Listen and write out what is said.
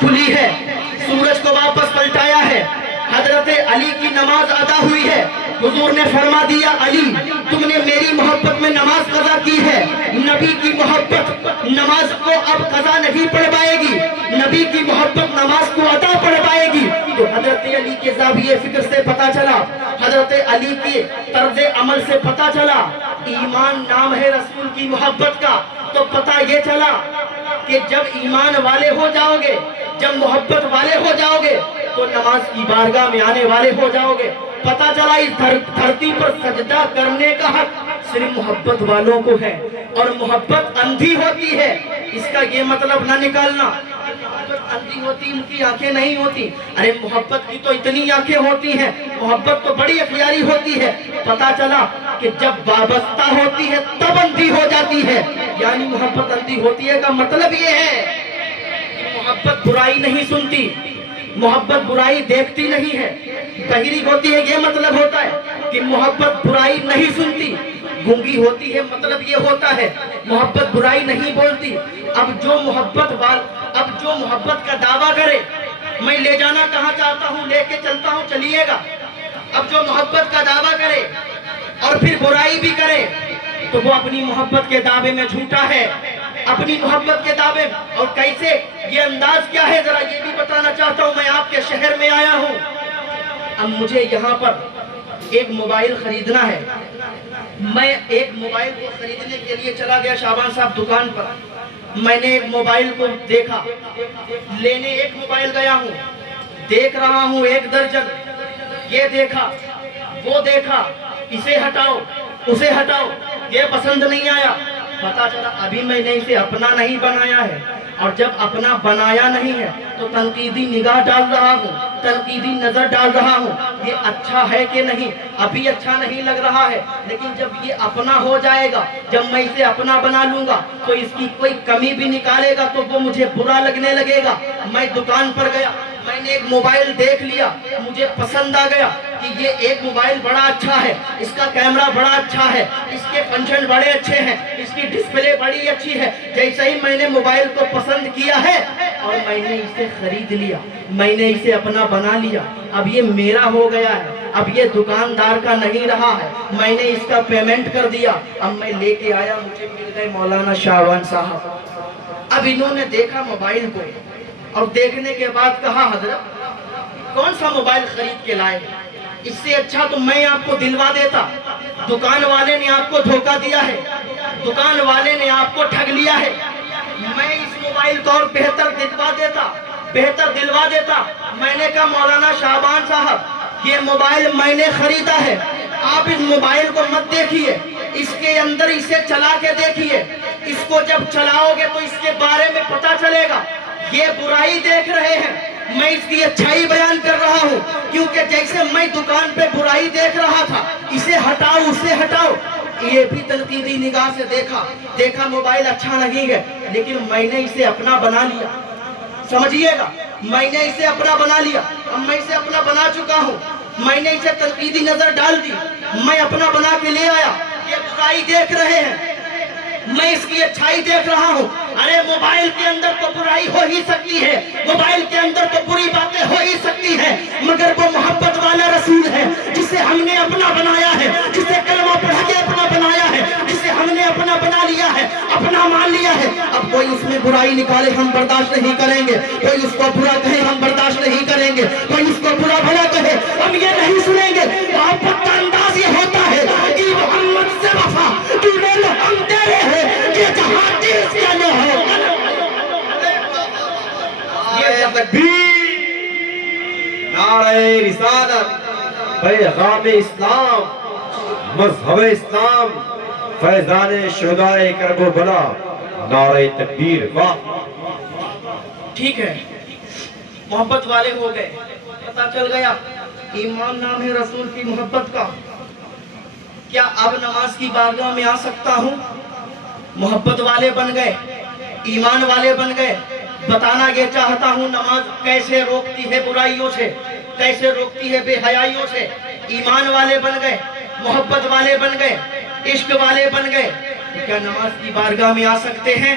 کھلی ہے، سورج کو واپس پلٹایا ہے، حضرت علی کی نماز ادا ہوئی ہے۔ حضور نے فرما دیا علی تم نے میری محبت میں نماز قضا کی ہے، نبی کی محبت نماز کو اب قضا نہیں پڑھوائے گی، نبی کی محبت نماز کو ادا پڑھوائے گی۔ تو حضرت علی کے زاویہ فکر سے پتا چلا، حضرت علی کے طرز عمل سے پتا چلا ایمان نام ہے رسول کی محبت کا۔ تو پتا یہ چلا کہ جب ایمان والے ہو جاؤ گے، جب محبت والے ہو جاؤ گے تو نماز کی بارگاہ میں آنے والے ہو جاؤ گے۔ پتا چلا اس دھرتی پر سجدہ کرنے کا حق صرف محبت والوں کو ہے، اور محبت اندھی ہوتی ہے، اس کا یہ مطلب نہ نکالنا محبت اندھی ہوتی ان کی آنکھیں نہیں ہوتی۔ ارے محبت کی تو اتنی آنکھیں ہوتی ہیں، محبت تو بڑی اختیاری ہوتی ہے۔ پتا چلا کہ جب وابستہ ہوتی ہے تب اندھی ہو جاتی ہے، یعنی محبت اندھی ہوتی ہے کا مطلب یہ ہے کہ محبت برائی نہیں سنتی، محبت برائی دیکھتی نہیں ہے، بہری ہوتی ہے یہ مطلب ہوتا ہے کہ محبت برائی نہیں سنتی، گونگی ہوتی ہے مطلب یہ ہوتا ہے محبت برائی نہیں بولتی۔ اب جو محبت کا دعویٰ کرے میں لے جانا کہاں چاہتا ہوں لے کے چلتا ہوں چلیے گا، اب جو محبت کا دعویٰ کرے اور پھر برائی بھی کرے تو وہ اپنی محبت کے دعوے میں جھوٹا ہے، اپنی محبت کے دعوے۔ اور کیسے یہ انداز کیا ہے ذرا یہ بھی بتانا چاہتا ہوں۔ میں آپ کے شہر میں آیا ہوں، اب مجھے یہاں پر ایک موبائل خریدنا ہے، میں ایک موبائل کو خریدنے کے لیے چلا گیا شعبان صاحب دکان پر، میں نے ایک موبائل کو دیکھا، لینے ایک موبائل گیا ہوں، دیکھ رہا ہوں ایک درجن، یہ دیکھا وہ دیکھا، اسے ہٹاؤ اسے ہٹاؤ، یہ پسند نہیں آیا۔ پتا چلا ابھی میں نے اسے اپنا نہیں بنایا ہے، اور جب اپنا بنایا نہیں ہے تو تنقیدی نگاہ ڈال رہا ہوں، تنقیدی نظر ڈال رہا ہوں، یہ اچھا ہے کہ نہیں، ابھی اچھا نہیں لگ رہا ہے، لیکن جب یہ اپنا ہو جائے گا، جب میں اسے اپنا بنا لوں گا تو اس کی کوئی کمی بھی نکالے گا تو وہ مجھے برا لگنے لگے گا۔ میں دکان پر گیا، میں نے ایک موبائل دیکھ لیا، مجھے پسند آ گیا کہ یہ ایک موبائل بڑا اچھا ہے، اس کا کیمرہ بڑا اچھا ہے، اس کے فنکشن بڑے اچھے ہیں، اس کی ڈسپلے بڑی اچھی ہے۔ جیسے ہی میں نے موبائل کو پسند کیا ہے اور میں نے اسے خرید لیا، میں نے اسے اپنا بنا لیا، اب یہ میرا ہو گیا ہے، اب یہ دکاندار کا نہیں رہا ہے، میں نے اس کا پیمنٹ کر دیا، اب میں لے کے آیا، مجھے مل گئے مولانا شعبان صاحب۔ اب انہوں نے دیکھا موبائل کو اور دیکھنے کے بعد کہا حضرت کون سا موبائل خرید کے لائے، اس سے اچھا تو میں آپ کو دلوا دیتا، دکان والے نے آپ کو دھوکہ دیا ہے، دکان والے نے آپ کو ٹھگ لیا ہے، میں اس موبائل کو اور بہتر دلوا دیتا۔ میں نے کہا مولانا شعبان صاحب یہ موبائل میں نے خریدا ہے، آپ اس موبائل کو مت دیکھیے، اس کے اندر اسے چلا کے دیکھیے، اس کو جب چلاؤ گے تو اس کے بارے میں پتا چلے گا۔ یہ برائی دیکھ رہے ہیں، میں اس کی اچھائی بیان کر رہا ہوں، کیونکہ جیسے میں دکان پہ برائی دیکھ رہا تھا، اسے ہٹاؤ اسے ہٹاؤ، یہ بھی تنقیدی نگاہ سے دیکھا موبائل اچھا نہیں ہے، لیکن میں نے اسے اپنا بنا لیا، سمجھیے گا، میں نے اسے اپنا بنا لیا، اب میں اسے اپنا بنا چکا ہوں، میں نے اسے تنقیدی نظر ڈال دی، میں اپنا بنا کے لے آیا۔ یہ برائی دیکھ رہے ہیں، میں اس کی اچھائی دیکھ رہا ہوں۔ ارے موبائل کے اندر تو برائی ہو ہی سکتی ہے، موبائل کے اندر تو بری باتیں ہو ہی سکتی ہیں، مگر وہ محبت والا رسول ہے جسے ہم نے اپنا بنایا ہے، جسے کلمہ پڑھ کے اپنا بنایا ہے، جسے ہم نے اپنا بنا لیا ہے، اپنا مان لیا ہے۔ اب کوئی اس میں برائی نکالے ہم برداشت نہیں کریں گے، کوئی اس کو برا کہے ہم برداشت نہیں کریں گے، کوئی اس کو برا بھلا کہے ہم یہ نہیں سنیں گے۔ محبت کا انداز یہ ہوتا ہے کہ محمد سے وفا ہم تیرے ہیں، یہ جہاں چیز کیا نہ ہو۔ نعرہ رسالت، پیغام اسلام، مذہب اسلام، فیضان شہدائے کرب و بلا، نعرہ تکبیر۔ واہ، ٹھیک ہے، محبت والے ہو گئے، پتا چل گیا ایمان نام ہے رسول کی محبت کا۔ کیا اب نماز کی بارگاہ میں آ سکتا ہوں؟ محبت والے بن گئے، ایمان والے بن گئے۔ بتانا یہ چاہتا ہوں نماز کیسے روکتی ہے برائیوں سے، کیسے روکتی ہے بے حیائیوں سے۔ ایمان والے بن گئے، محبت والے بن گئے، عشق والے بن گئے، کیا نماز کی بارگاہ میں آ سکتے ہیں؟